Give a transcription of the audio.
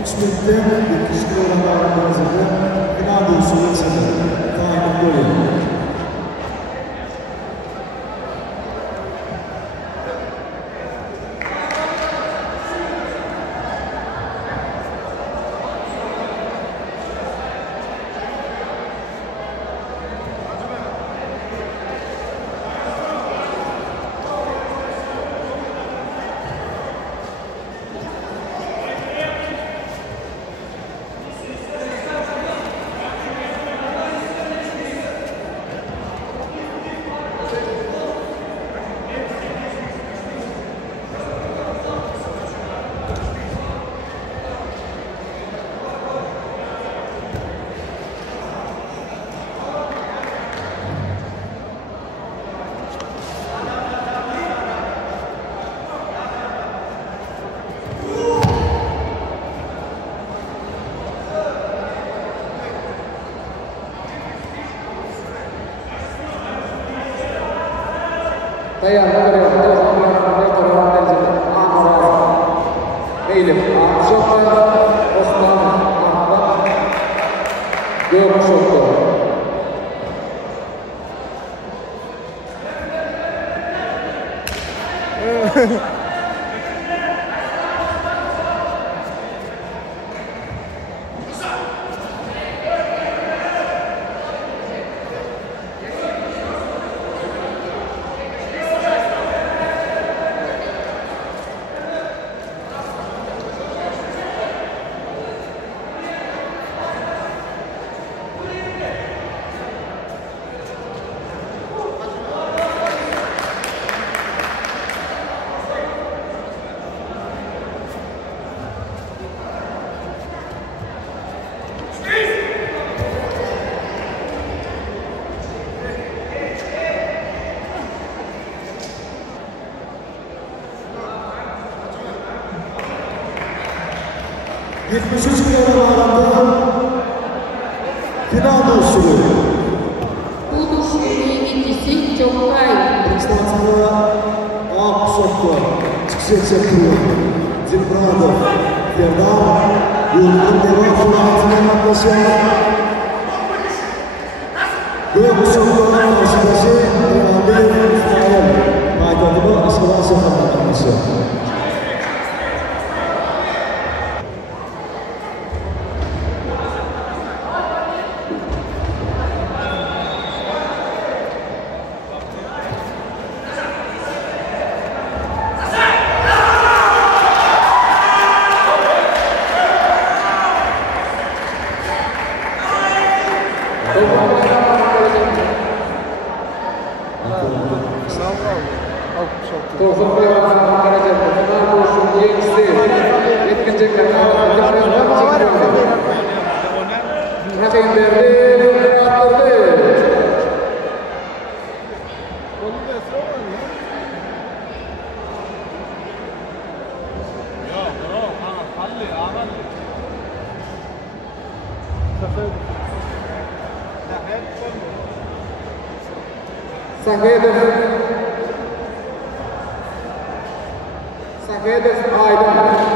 3 minutda 7 kilogram vazirda final usulü sanırım. Tayin koyuyor. Tayyor ko'ryapti. Eylib, Shoqqa Osmon Ahmad yo'q Shoqqa. Final usulü. Bu usulün ikincisi çok kolay. Distansında Ak Shoqqa çıkış yapıyor. Zimbrado, Ferdal, Yurtun devamlı altına yaklaşıyor. Bu Shoqqa'nın karşılaşı Muhammed İsmail. Maydanoda Aşkılar Shoqqa'nın karşı. Sakedov Aydın.